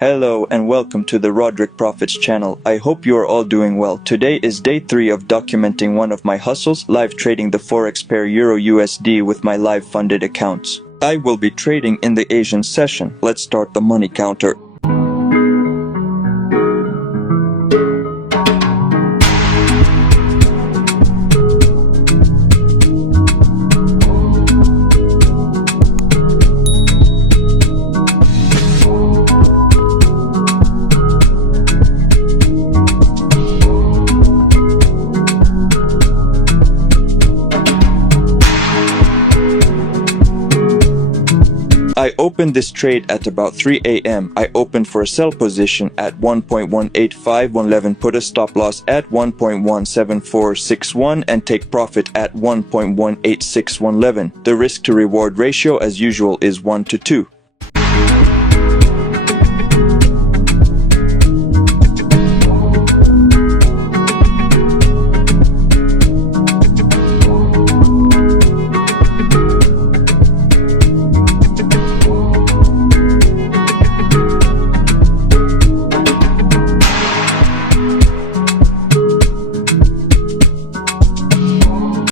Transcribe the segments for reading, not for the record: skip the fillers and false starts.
Hello and welcome to the Roderick Profits channel. I hope you are all doing well. Today is day 3 of documenting one of my hustles, live trading the Forex pair Euro USD with my live funded accounts. I will be trading in the Asian session. Let's start the money counter. I opened this trade at about 3 a.m. I opened for a sell position at 1.185111, put a stop loss at 1.17461 and take profit at 1.18611. The risk to reward ratio as usual is 1 to 2.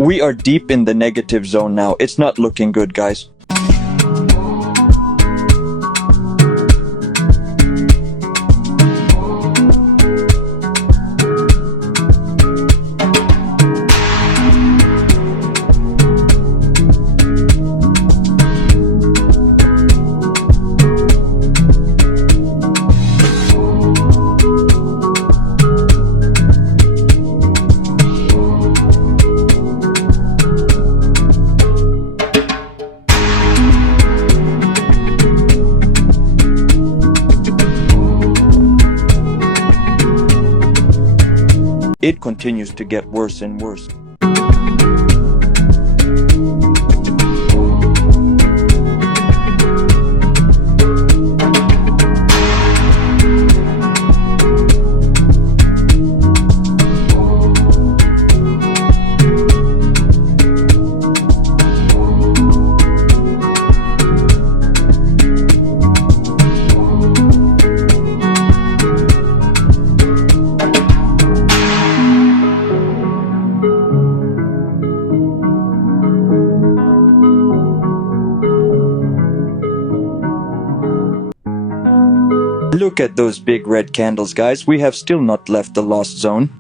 We are deep in the negative zone now. It's not looking good, guys. It continues to get worse and worse. Look at those big red candles, guys. We have still not left the lost zone.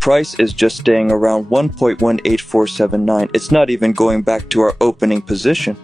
Price is just staying around 1.18479. It's not even going back to our opening position.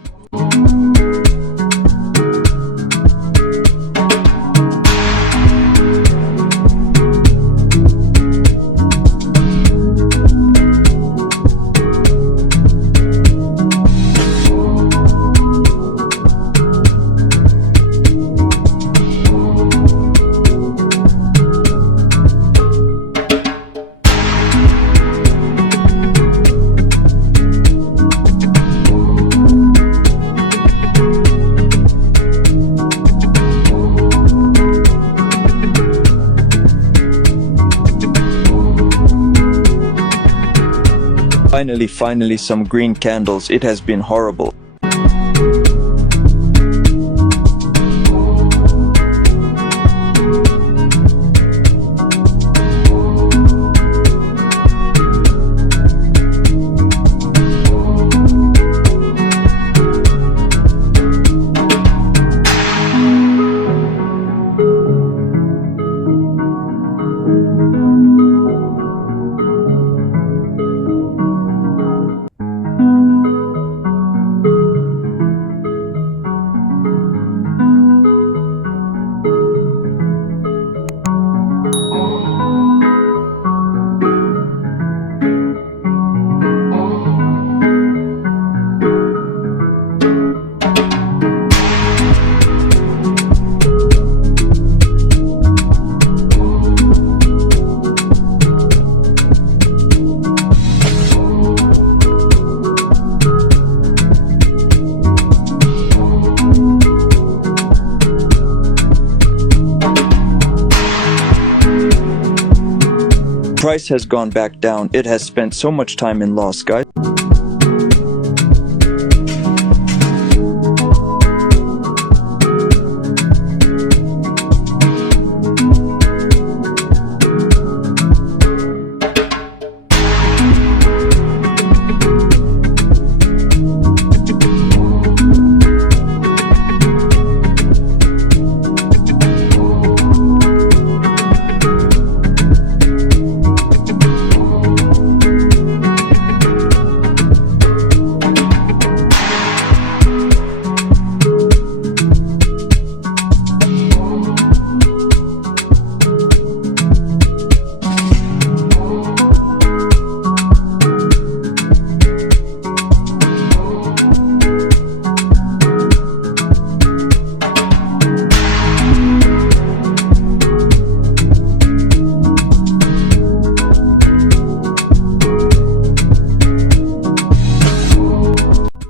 Finally, some green candles. It has been horrible. price has gone back down. It has spent so much time in loss, guys.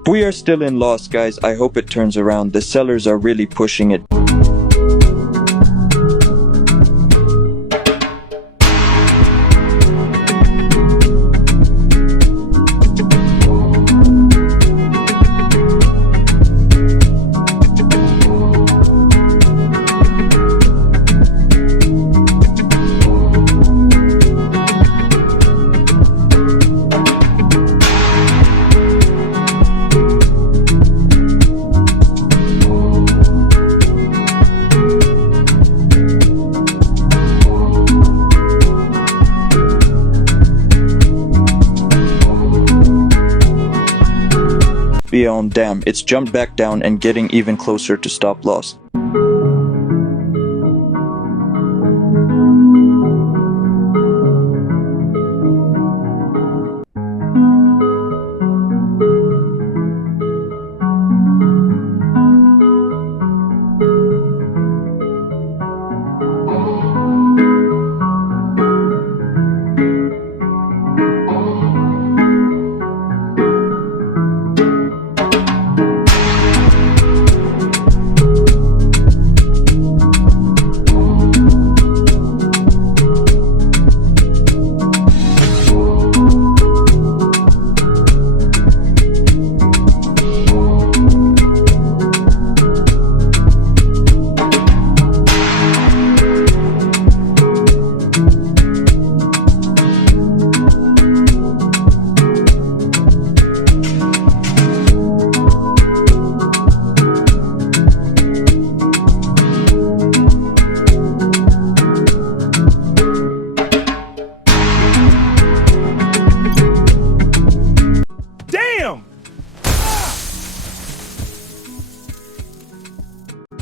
We are still in loss, guys. I hope it turns around. The sellers are really pushing it. Beyond damn, it's jumped back down and getting even closer to stop loss.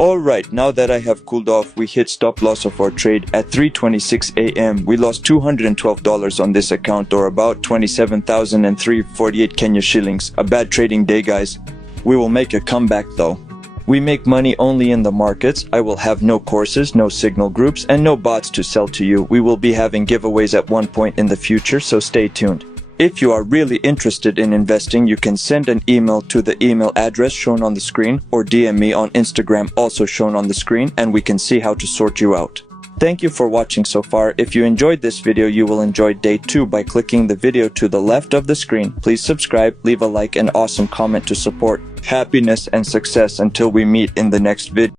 Alright, now that I have cooled off, we hit stop loss of our trade at 3:26 AM. We lost $212 on this account, or about 27,348 Kenya shillings. A bad trading day, guys. We will make a comeback though. We make money only in the markets. I will have no courses, no signal groups, and no bots to sell to you. We will be having giveaways at one point in the future, so stay tuned. If you are really interested in investing, you can send an email to the email address shown on the screen, or DM me on Instagram, also shown on the screen, and we can see how to sort you out. Thank you for watching so far. If you enjoyed this video, you will enjoy day 2 by clicking the video to the left of the screen. Please subscribe, leave a like, and awesome comment to support. Happiness and success until we meet in the next video.